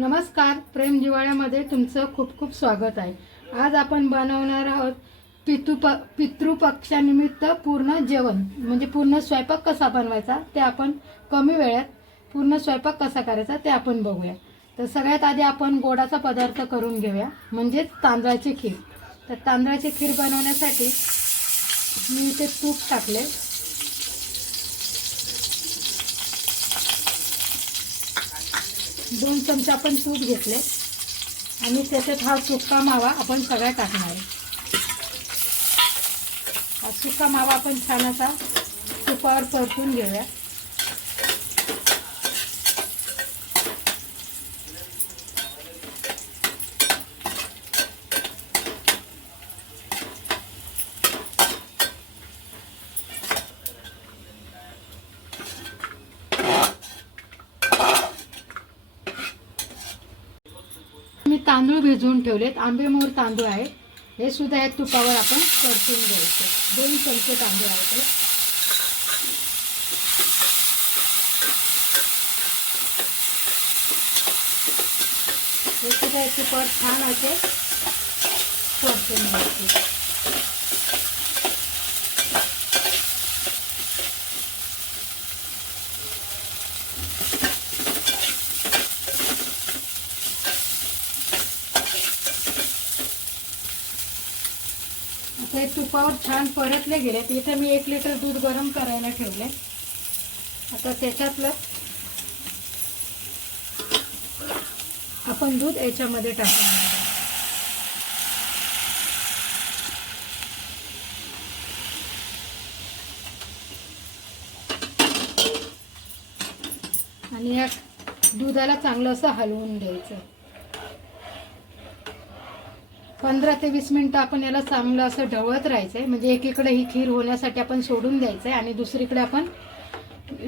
नमस्कार प्रेम जिवाळ्यामध्ये तुमचं खूप खूप स्वागत आहे. आज आपण बनवणार आहोत पितृ प पितृपक्षानिमित्त पूर्ण जेवण. म्हणजे पूर्ण स्वयंपाक कसा बनवायचा ते आपण कमी वेळात पूर्ण स्वयंपाक कसा करायचा ते आपण बघूया. तर सगळ्यात आधी आपण गोडाचा पदार्थ करून घेऊया म्हणजेच तांदळाची खीर. तर तांदळाची खीर बनवण्यासाठी मी इथे तूप टाकले. दोन चमचे आपण तूप घेतले. आणि त्याच्यात हा सुका मावा आपण सगळा टाकणार. आहे हा सुका मावा आपण छान असा तुपावर परतून घेऊया मी तांदूळ भिजवून ठेवलेत. आंबेमोहर तांदूळ आहे हे सुद्धा या तुपावर आपण परतून घ्यायचे. दोन चमचे तांदूळ आहेत हे. सुद्धा या तुपावर छान असे परतून द्यायचे तुपावर छान परतले गेले. तर इथं मी एक लिटर दूध गरम करायला ठेवले. आता त्याच्यातलं आपण दूध याच्यामध्ये टाकणार आणि या दुधाला चांगलं असं हलवून घ्यायचं. पंधरा ते वीस मिनिटं आपण याला चांगलं असं ढवळत राहायचं आहे म्हणजे एकीकडे ही खीर होण्यासाठी आपण सोडून द्यायचं आहे आणि दुसरीकडे आपण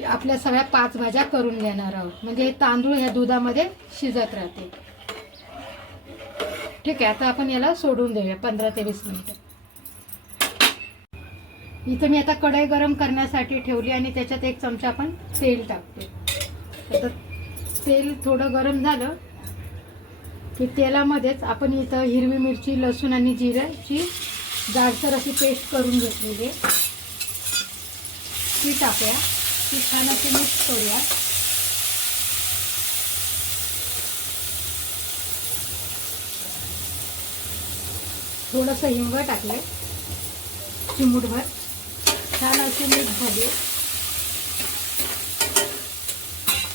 आपल्या सगळ्या पाच भाज्या करून घेणार आहोत. म्हणजे हे तांदूळ ह्या दुधामध्ये शिजत राहते. ठीक आहे आता आपण याला सोडून देऊया पंधरा ते वीस मिनिटं. इथं मी आता कढई गरम करण्यासाठी ठेवली आणि त्याच्यात एक चमचा आपण तेल टाकते. आता तेल थोडं गरम झालं की तेलामध्येच आपण इथं हिरवी मिरची लसूण आणि जिऱ्याची जाडसर अशी पेस्ट करून घेतलेली आहे. ती टाकूया. ती छान अशी मिक्स करूया. थोडंसं हिंग टाकलंय. चिमूटभर. छान अशी मिक्स झाली.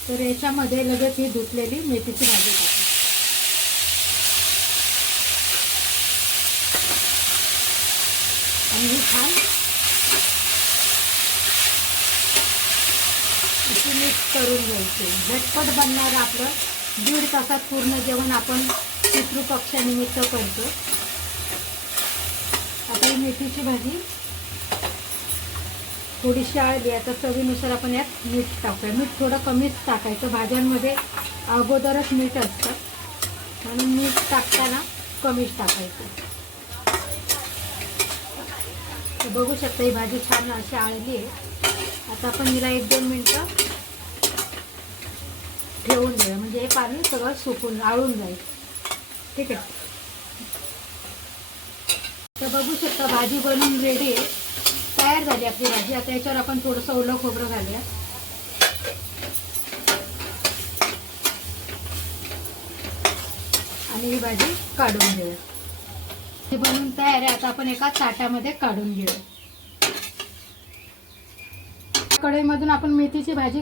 तर याच्यामध्ये लगेच ही धुतलेली मेथीची भाजी टाकली आणि ही छान अशी मिक्स करून घ्यायची. झटपट बनणार आपलं. दीड तासात पूर्ण जेवण आपण पितृपक्षानिमित्त करतो. आता ही मेथीची भाजी थोडीशी आळली आता चवीनुसार आपण यात मीठ टाकूया. मीठ थोडं कमीच टाकायचं. भाज्यांमध्ये अगोदरच मीठ असतं. म्हणून मीठ टाकताना कमीच टाकायचं. तर बघू शकता ही भाजी छान अशी आळली आहे. आता आपण हिला एक दोन मिनटं ठेवून देऊया. म्हणजे हे पाणी सगळं सुकून आळून जाईल. ठीक आहे? तर बघू शकता भाजी बनवून रेडी आहे. तयार झाली आपली भाजी. आता याच्यावर आपण थोडंसं ओलं खोबरं घालूया. आणि ही भाजी काढून घेऊया. हे बनवून तयार आहे. आता आपण एका ताटामध्ये काढून घेऊ. कढईमधून आपण मेथीची भाजी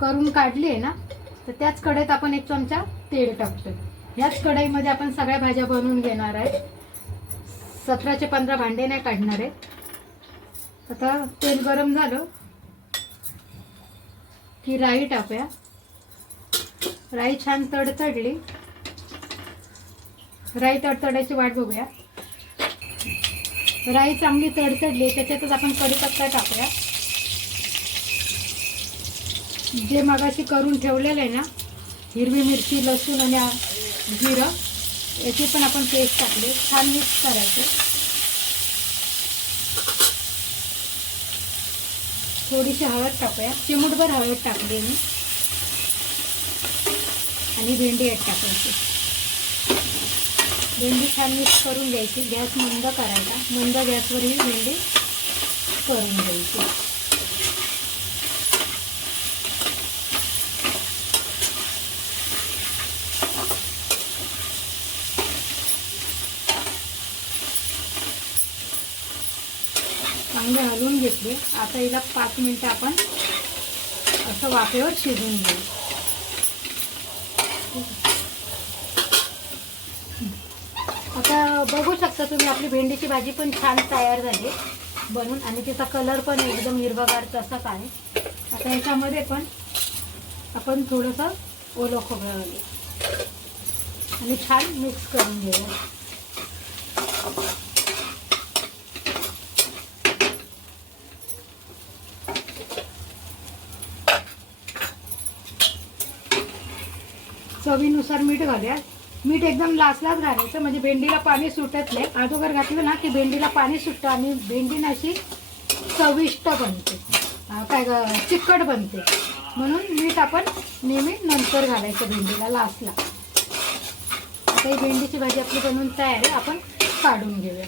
करून काढली आहे ना तर त्याच कढईत आपण एक चमचा तेल टाकतो ह्याच कढईमध्ये आपण सगळ्या भाज्या बनवून घेणार आहे. सतराचे पंधरा भांडे नाही काढणार आहे. आता तेल गरम झालं की राई टाकूया. राई छान तडतडली. राई तडतडायची वाट बघूया. राई चांगली तडतडली त्याच्यातच आपण कढीपत्ता टाकूया. जे मगाशी करून ठेवलेलं आहे ना हिरवी मिरची लसूण आणि जिरं याची पण आपण पेस्ट टाकली. छान मिक्स करायचे. थोडीशी हळद टाकूया. चिमूटभर हळद टाकली मी. आणि भेंडी ॲड टाकायची. भेंडी छान मिक्स करून घ्यायची. गॅस मंद करायचा. मंद गॅसवर ही भेंडी करून द्यायची चांगले हलवून घेतले. आता हिला पाच मिनटं आपण असं वाफेवर शिजून घेऊ आता बघू शकता तुम्ही आपली भेंडीची भाजी पण छान तयार झाली. बनून आणि तिचा कलर पण एकदम हिरवागार तसाच आहे. आता याच्यामध्ये पण आपण थोडंसं ओलं खोबरं घालू. आणि छान मिक्स करून घेऊ. चवीनुसार मीठ घालूया. मीठ एकदम लासलाच घालायचं म्हणजे भेंडीला पाणी सुटत नाही. अगोदर घातलं ना की भेंडीला पाणी सुटतं आणि भेंडी अशी चविष्ट बनते. काय चिकट बनते. म्हणून मीठ आपण नेहमी नंतर घालायचं भेंडीला लासला. आता ही भेंडीची भाजी आपली बनवून तयार आहे आपण काढून घेऊया.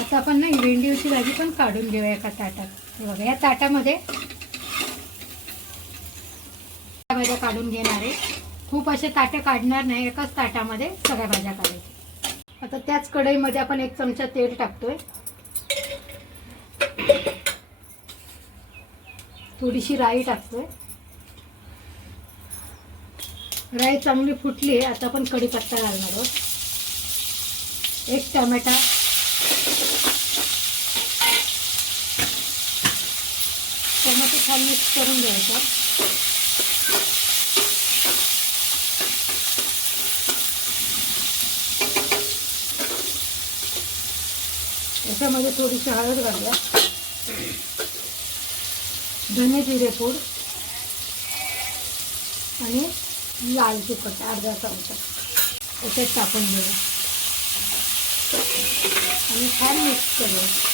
आता आपण ना भेंडीची भाजी पण काढून घेऊया एका ताटात. हे बघा या ताटामध्ये भाज्या काढून घेणार आहे. खूप असे ताटे काढणार नाही एकाच ताटामध्ये सगळ्या भाज्या काढायच्या. आता त्याच कढईमध्ये आपण एक चमचा तेल टाकतोय. थोडीशी राई टाकतोय. राई चांगली फुटली आहे आता आपण कढीपत्ता घालणार आहोत. एक टमाटा. टमॅटो छान मिक्स करून घ्यायचा. याच्यामध्ये थोडीशी हळद घालूया. धने जिरे पूड आणि लाल तिखट अर्धा चमचा. याच्यात टाकून घेऊया. आणि छान मिक्स करूया.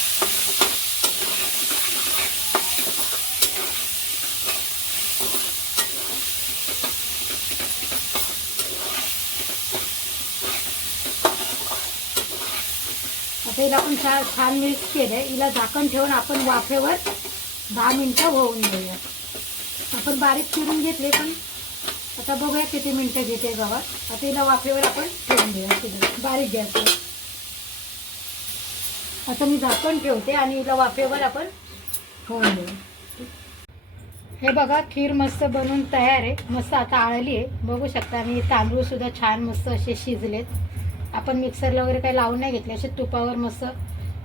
आता हिला छान छान मिक्स केलंय. हिला झाकण ठेवून आपण वाफेवर दहा मिनटं होऊन देऊया. आपण बारीक चिरून घेतले पण आता बघूया किती मिनटं घेते गावात आता हिला वाफेवर आपण ठेवून देऊया बारीक गॅसवर आता मी झाकण ठेवते आणि हिला वाफेवर आपण होऊन देऊ हे बघा खीर मस्त बनवून तयार आहे. मस्त आता आळली आहे. बघू शकता आणि तांदूळ सुद्धा छान मस्त असे शिजलेत. आपण मिक्सरला वगैरे काही लावून नाही घेतले असे तुपावर मस्त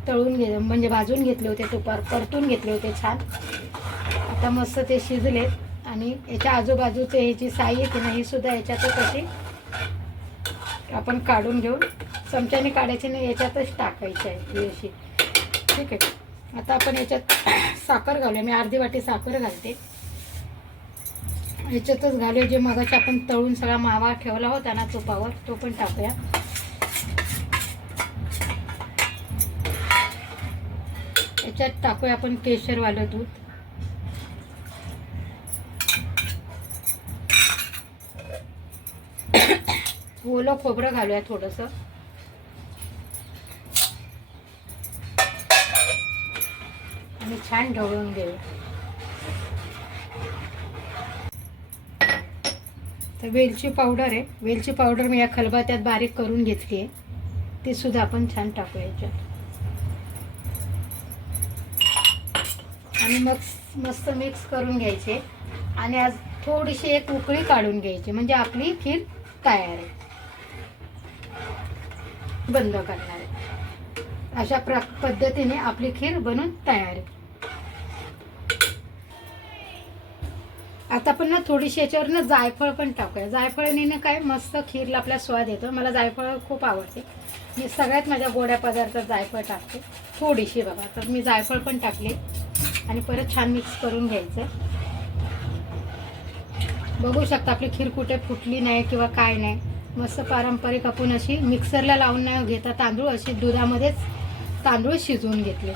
तळून घे म्हणजे भाजून घेतले होते तुपावर परतून घेतले होते छान. आता मस्त ते शिजलेत आणि याच्या आजूबाजूचे हे जी साई येते ना ही सुद्धा याच्यातच अशी आपण काढून घेऊन चमच्याने काढायची नाही याच्यातच टाकायची आहे ही अशी. ठीक आहे. आता आपण याच्यात साखर घालूया. मी अर्धी वाटी साखर घालते. याच्यातच घालूया. जे मगाशी आपण तळून सगळा मावा ठेवला होता ना तुपावर तो पण टाकूया. याच्यात टाकूया आपण केशरवालं दूध. ओलं खोबरं घालूया थोडंसं. आणि छान ढवळून घेऊया. तर वेलची पावडर आहे. वेलची पावडर मी या खलबत्त्यात बारीक करून घेतली आहे ती सुद्धा आपण छान टाकूया याच्यात. आणि मग मस्त मिक्स करून घ्यायचे. आणि आज थोडीशी एक उकळी काढून घ्यायची म्हणजे आपली खीर तयार आहे. बंद करणार आहे. अशा प्र पद्धतीने आपली खीर बनून तयार आहे. आता पण ना थोडीशी याच्यावर ना जायफळ पण टाकूया. जायफळाने ना काय मस्त खीरला आपला स्वाद येतो. मला जायफळ खूप आवडते. मी सगळ्यात माझ्या गोड्या पदार्थात जायफळ टाकते. थोडीशी बघा. तर मी जायफळ पण टाकले. आणि परत छान मिक्स करून घ्यायचं. बघू शकता आपली खीर कुठे फुटली नाही किंवा काय नाही. मस्त पारंपरिक आपण अशी मिक्सरला लावून नाही घेता तांदूळ अशी दुधामध्येच तांदूळ शिजवून घेतले.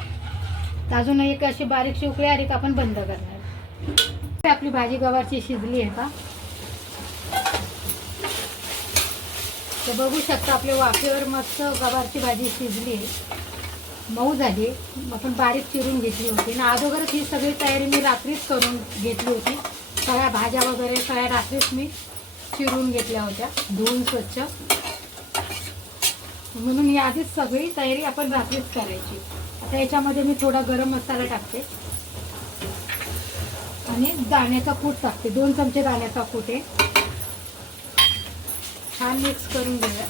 अजून एक अशी बारीक शिवकळी आली आपण बंद करणार. आपली भाजी गव्हाची शिजली आहे का? तर बघू शकता आपल्या वाफेवर मस्त गवारची भाजी शिजली आहे. मऊ झाली. आपण बारीक चिरून घेतली होती. आणि अगोदरच ही सगळी तयारी मी रात्रीच करून घेतली होती. सगळ्या भाज्या वगैरे सगळ्या रात्रीच मी चिरून घेतल्या होत्या. धुवून स्वच्छ. म्हणून ही आधीच सगळी तयारी आपण रात्रीच करायची. आता याच्यामध्ये मी थोडा गरम मसाला टाकते. आणि दाण्याचा कूट टाकते. दोन चमचे दाण्याचा कूट आहे. छान मिक्स करून घेऊया.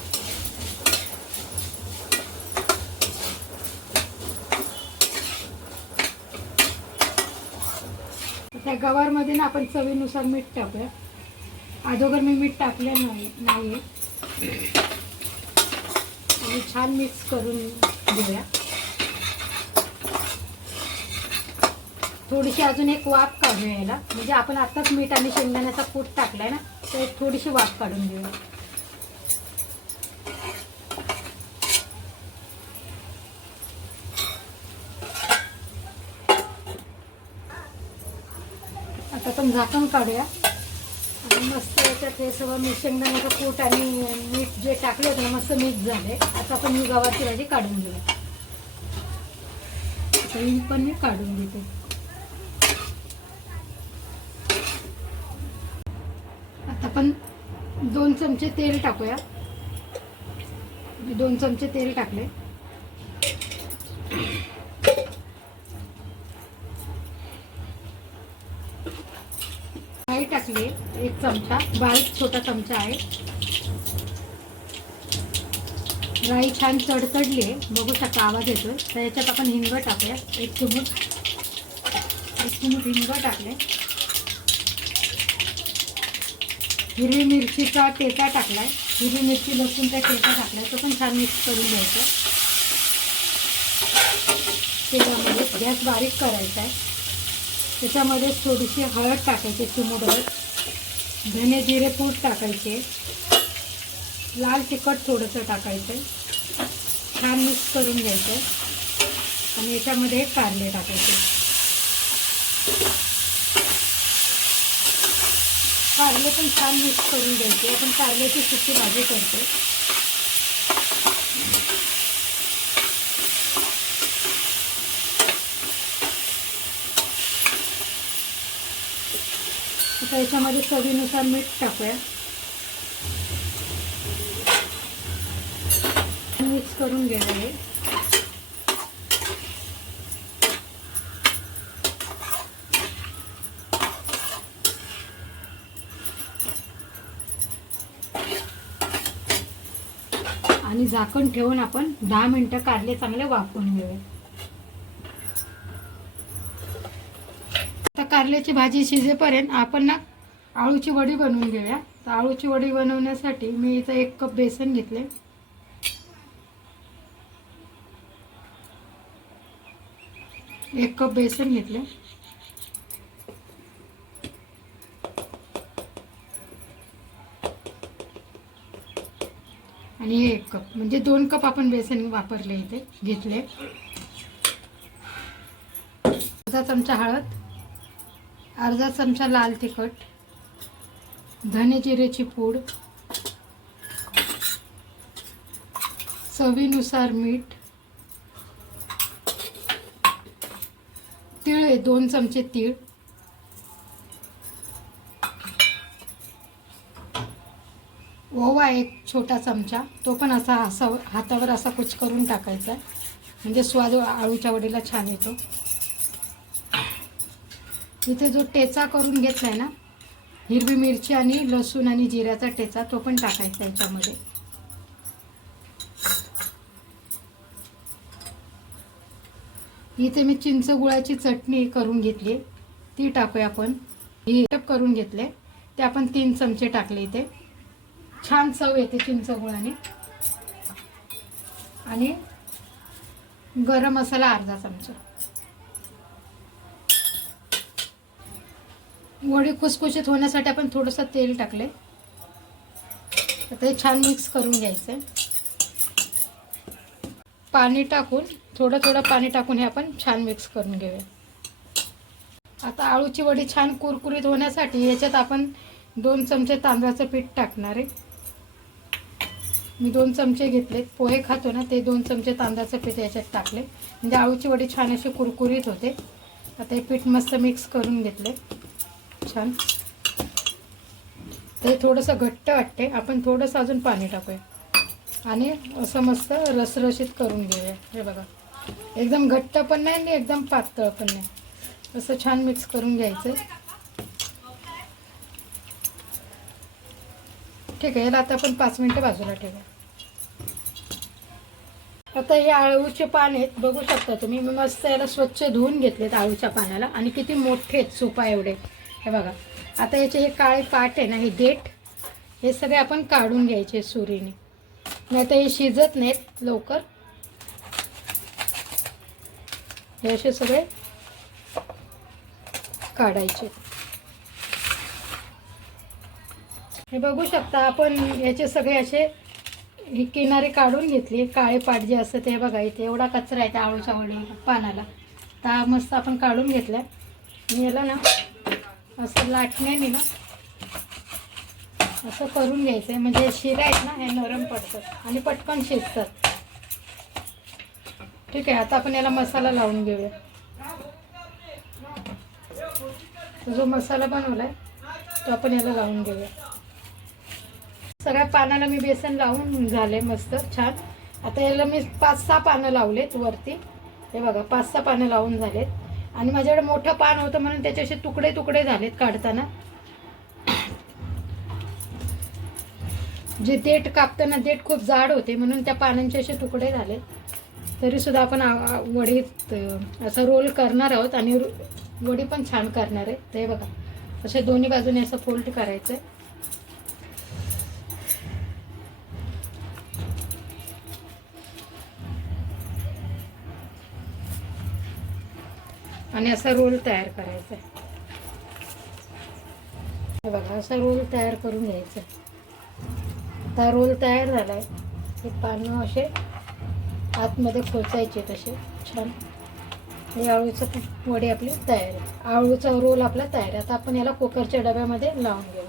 त्या गवारमध्ये ना आपण चवीनुसार मीठ टाकूया. अगोदर मी मीठ टाकले नाही नाही आणि छान मिक्स करून घेऊया. थोडीशी अजून एक वाफ काढूया याला. म्हणजे आपण आताच मीठ आणि शेंगदाण्याचा कूट टाकलाय ना तर थोडीशी वाफ काढून घेऊया आता आपण झाकण काढूया. आणि मस्त याच्यात हे सगळं मी शेंगदाण्याचं कूट आणि मीठ जे टाकले होते ना मस्त मिक्स झाले. आता आपण ही गव्हाची भाजी काढून घेऊया. आता ही पण मी काढून घेते. आता आपण दोन चमचे तेल टाकूया. दोन चमचे तेल टाकले. टाकली एक चमचा. बारीक छोटा चमचा आहे. राई छान चडचडली आहे. बघू शकता आवाज येतोय. तर याच्यात आपण हिंग टाकूया. एक चिमूट एक चिमूट हिंग टाकले. हिरवी मिरचीचा टेका टाकलाय. हिरवी मिरची लसूणचा टेका टाकलाय. तो पण छान मिक्स करून घ्यायचा. तेलामध्ये गॅस बारीक करायचा आहे. त्याच्यामध्ये थोडीशी हळद टाकायची चिमूटभर धने जिरे पूड टाकायचे. लाल तिखट थोडंसं टाकायचं. छान मिक्स करून घ्यायचं. आणि याच्यामध्ये कारले टाकायचे. कारले पण छान मिक्स करून घ्यायचे. आपण कारल्याची सुकी भाजी करतो. आता याच्यामध्ये चवीनुसार मीठ टाकूया. मिक्स करून घ्यायला हे आणि झाकण ठेवून आपण दहा मिनटं कारले चांगले वाफवून घेऊया. आता कारल्याची भाजी शिजेपर्यंत आपण ना आळूची वडी बनवून घेऊया. तर आळूची वडी बनवण्यासाठी मी इथं एक कप बेसन घेतले एक कप बेसन घेतले आणि एक कप म्हणजे दोन कप आपण बेसन वापरले इथे घेतले अर्धा चमचा हळद अर्धा चमचा लाल तिखट धने जिरेची पूड. चवीनुसार मीठ. तिळ आहे दोन चमचे तीळ. ओवा एक छोटा चमचा. तो पण असा असा हातावर असा कुछ करून टाकायचा म्हणजे स्वाद आळूच्या वडीला छान येतो. इथे जो टेचा करून घेतलाय ना हिरवी मिरची आणि लसूण आणि जिऱ्याचा ठेचा तो पण टाकायचा याच्यामध्ये. इथे मी चिंच गुळाची चटणी करून घेतली ती टाकूया आपण. ही करून घेतले ते आपण तीन चमचे टाकले इथे. छान चव येते चिंच गुळाने. आणि गरम मसाला अर्धा चमचा. वडी खुसखुशीत होण्यासाठी आपण थोडंसं तेल टाकले. आता हे छान मिक्स करून घ्यायचं पाणी टाकून थोडं थोडं पाणी टाकून हे आपण छान मिक्स करून घेऊया. आता आळूची वडी छान कुरकुरीत होण्यासाठी याच्यात आपण दोन चमचे तांदळाचं पीठ टाकणार आहे. मी दोन चमचे घेतले पोहे खातो ना ते दोन चमचे तांदळाचं पीठ याच्यात टाकले. म्हणजे आळूची वडी छान अशी कुरकुरीत होते. आता हे पीठ मस्त मिक्स करून घेतले छान. ते थोडंसं घट्ट वाटते आपण थोडंसं अजून पाणी टाकूया. आणि असं मस्त रसरशीत करून घेऊया. हे बघा. एकदम घट्ट पण नाही आणि एकदम पातळ पण नाही. असं छान मिक्स करून घ्यायचं ठीक आहे याला आता आपण पाच मिनटं बाजूला ठेवू आता हे आळूचे पान आहेत. बघू शकता तुम्ही. मी मस्त याला स्वच्छ धुवून घेतलेत आळूच्या पाण्याला आणि किती मोठे आहेत सुपा एवढे. हे बघा. आता याचे हे काळे पाट आहे ना हे देठ हे सगळे आपण काढून घ्यायचे सुरीने. नाही तर हे शिजत नाहीत लवकर. हे असे सगळे काढायचे. हे बघू शकता आपण याचे सगळे असे ही किनारे काढून घेतली. काळे पाट जे असतं ते बघा इथे एवढा कचरा आहे त्या आळूच्या वडी पानाला. तर मस्त आपण काढून घेतला मी याला ना असं लाटण्याने ना. असं करून घ्यायचं आहे म्हणजे शिरा आहेत ना हे नरम पडतात आणि पटकन शिजतात. ठीक आहे आता आपण याला मसाला लावून घेऊया. जो मसाला बनवला आहे तो आपण याला लावून घेऊया. सगळ्या पानाला मी बेसन लावून झाले मस्त छान. आता याला मी पाच सहा पानं लावलेत वरती. हे बघा पाच सहा पानं लावून झालेत. आणि माझ्याकडे मोठं पान होतं म्हणून त्याचे असे तुकडे तुकडे झालेत काढताना. जे देठ कापताना देठ खूप जाड होते म्हणून त्या पानांचे असे तुकडे झाले तरी सुद्धा आपण वडीत असा रोल करणार आहोत आणि वडी पण छान करणार आहे ते बघा असे दोन्ही बाजूने असं फोल्ड करायचं आहे आणि असा रोल तयार करायचा हे बघा असा रोल तयार करून घ्यायचा आता रोल तयार झाला आहे हे पानं असे आतमध्ये खोचायचे तसे छान. हे आळूचं खूप वडी आपली तयार आहे आळूचा रोल आपला तयार आहे. आता आपण याला कुकरच्या डब्यामध्ये लावून घेऊ.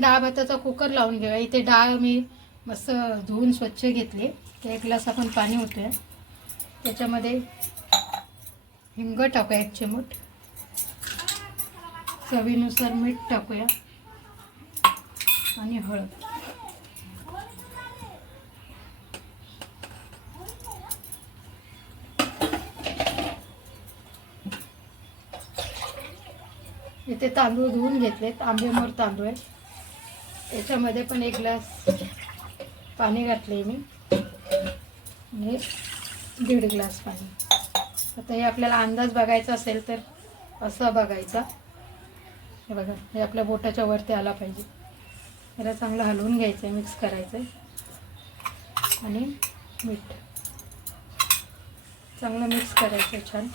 डाळ भाताचा कुकर लावून घेऊया. इथे डाळ मी मस्त धुवून स्वच्छ घेतली. ते एक ग्लास आपण पाणी होतोय त्याच्यामध्ये हिंग टाकूया एक चिमूट. चवीनुसार मीठ टाकूया. आणि हळद. इथे तांदूळ धुवून घेतलेत. आंबेमोर तांदूळ. आहे त्याच्यामध्ये पण एक ग्लास पाणी घातले मी. आणि दीड ग्लास पाणी. आता हे आपल्याला अंदाज बघायचा असेल तर असा बघायचा. हे बघा हे आपल्या बोटाच्या वरती आला पाहिजे. याला चांगलं हलवून घ्यायचं आहे मिक्स करायचं आहे आणि मीठ. चांगलं मिक्स करायचं आहे छान.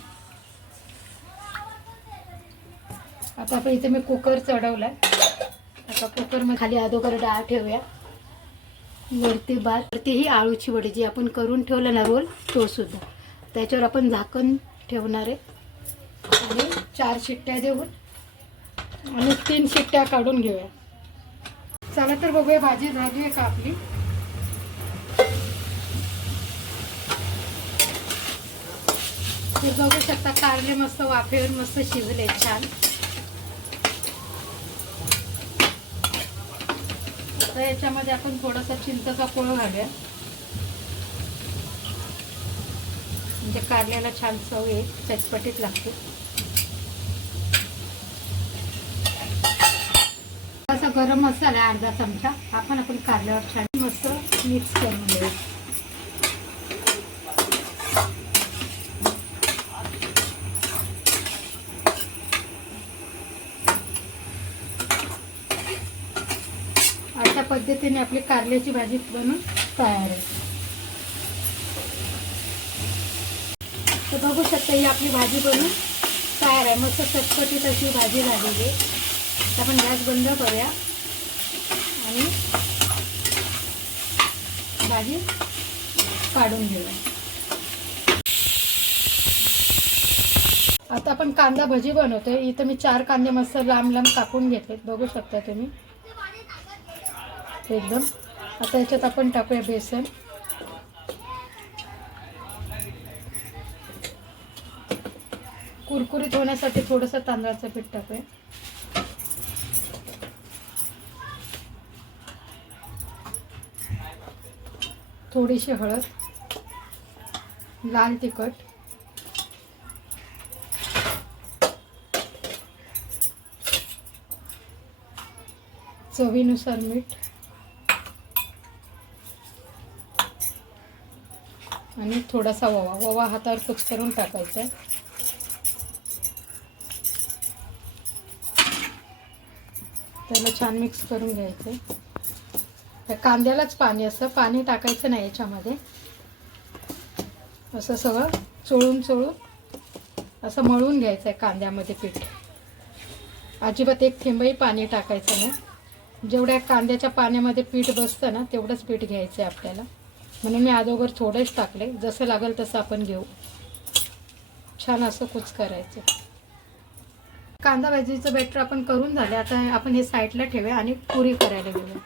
आता आपण इथे मी कुकर चढवला आहे आता कुकरमध्ये खाली अगोदर डाळ ठेवूया. वरती भात वरती ही आळूची वडी जी आपण करून ठेवलं ना रोल तो सुद्धा. त्याच्यावर आपण झाकण ठेवणार आहे. आणि चार शिट्ट्या देऊन आणि तीन शिट्ट्या काढून घेऊया. चला तर बघूया भाजी झाली आहे का आपली. ते बघू शकता कारले मस्त वाफेवर मस्त शिजले छान. तर याच्यामध्ये आपण थोडासा चिंचचा पोळ घालूया. म्हणजे कारल्याला छान चव आहे चटपटीत लागते. असा गरम मसाला अर्धा चमचा. हा पण आपण कारल्यावर छान मस्त मिक्स करून घेऊ. अशा पद्धतीने आपली कारल्याची भाजी बनून तयार आहे. शकता ही आपली भाजी बनून तयार आहे. मस्त चटपटीत अशी भाजी झालेली आहे. आपण गॅस बंद करूया. आणि भाजी काढून घेऊया. आता आपण कांदा भजी बनवतोय. इथं मी चार कांदे मस्त लांब लांब कापून घेतलेत. बघू शकता तुम्ही. एकदम. आता याच्यात आपण टाकूया बेसन. कुरकुरीत होण्यासाठी थोडंसं तांदळाचं पीठ टाकूया. थोडीशी हळद लाल तिखट चवीनुसार मीठ आणि थोडासा ववा ववा हातावर कुच करून टाकायचा आहे छान मिक्स करून घ्यायचं. त्या कांद्यालाच पाणी असतं. पाणी टाकायचं नाही याच्यामध्ये. असं सगळं चोळून चोळून असं मळून घ्यायचं आहे कांद्यामध्ये पीठ. अजिबात एक थेंबही पाणी टाकायचं नाही. जेवढ्या कांद्याच्या पाण्यामध्ये पीठ बसतं ना तेवढंच पीठ घ्यायचं आहे आपल्याला. म्हणून मी अगोदर थोडंच टाकले. जसं लागेल तसं आपण घेऊ. छान असं कुच करायचं. कांदा भाजीचं बेटर आपण करून झाले. आता आपण हे साईडला ठेवूया आणि पुरी करायला घेऊया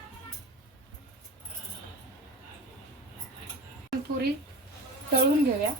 पुरी तळून घेऊया.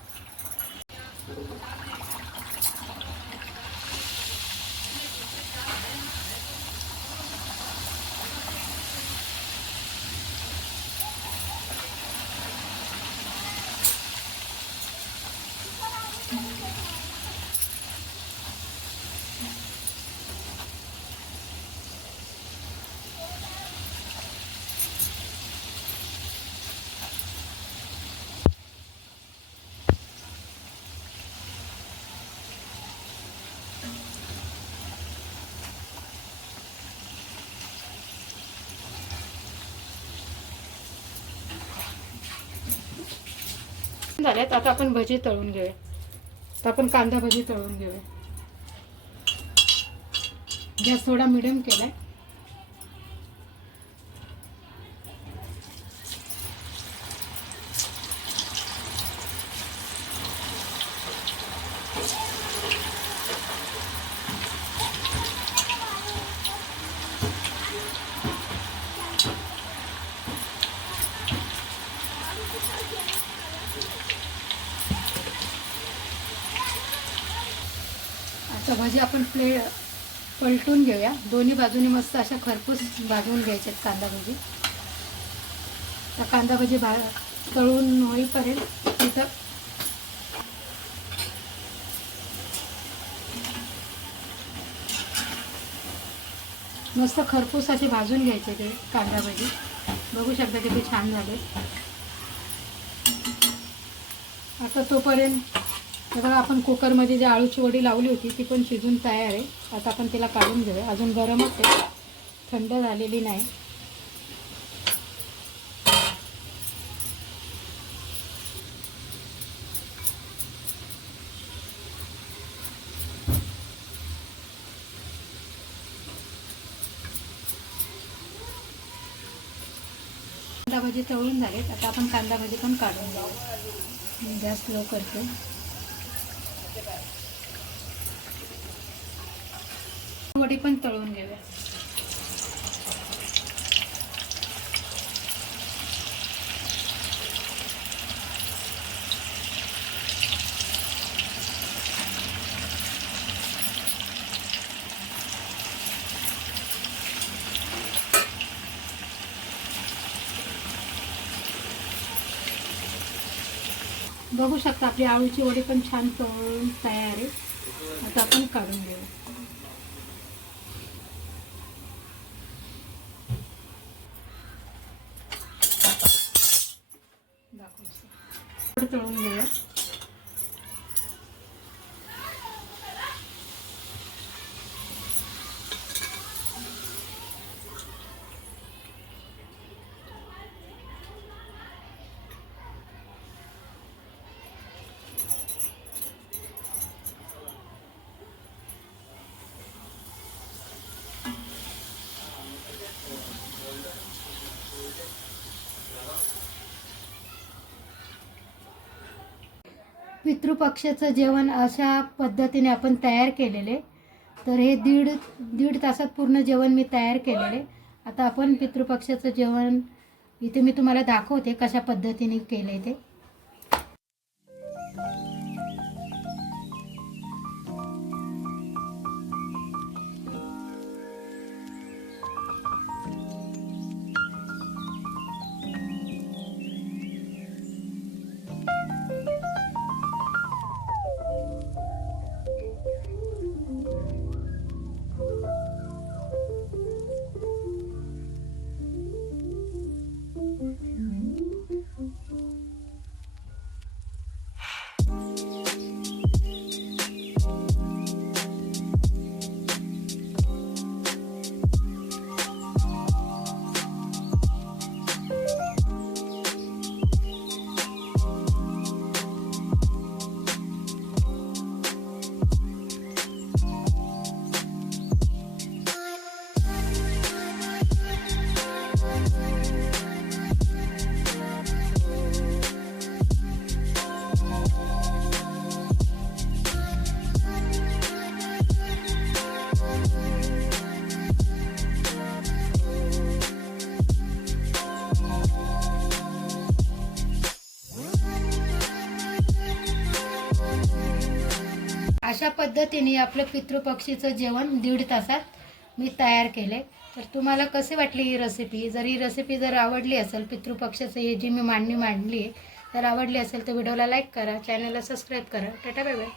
झाल्यात आता आपण भजी तळून घेऊया. आता आपण कांदा भजी तळून घेऊया. गॅस थोडा मिडियम केला आहे भजी आपण प्ले पलटून घेऊया. दोन्ही बाजूनी मस्त अशा खरपूस भाजवून घ्यायच्या कांदा भजी. तर कांदा भजी भा तळून होईपर्यंत तिथं मस्त खरपूस असे भाजून घ्यायचे ते कांदा भजी. बघू शकता किती छान झाले. आता तोपर्यंत हे बघा आपण कुकरमध्ये जी आळूची वडी लावली होती ती पण शिजून तयार आहे. आता आपण तिला काढून घेऊया. अजून गरमच आहे. थंड झालेली नाही. कांदा भाजी तळून झालेत. आता आपण कांदा भाजी पण काढून घेऊ. गॅस लो करतो वडी पण तळून घेऊया बघू शकता आपली आळूची वडी पण छान तळून तयार आहे. आता आपण काढून घेऊ दाखवते. तळून घेऊया पितृपक्षाचं जेवण अशा पद्धतीने आपण तयार केलेले. तर हे दीड दीड तासात पूर्ण जेवण मी तयार केलेले. आता आपण पितृपक्षाचं जेवण इथे मी तुम्हाला दाखवते कशा पद्धतीने केलं आहे ते. पद्धतीने आपलं पितृपक्षीचं जेवण दीड तासात मी तयार केले. तर तुम्हाला कसे वाटली ही रेसिपी जर ही रेसिपी जर आवडली असेल पितृपक्षाचं हे जी मी मांडणी मांडली आहे तर आवडली असेल तर व्हिडिओला लाईक करा चॅनलला सबस्क्राईब करा. Tata bye bye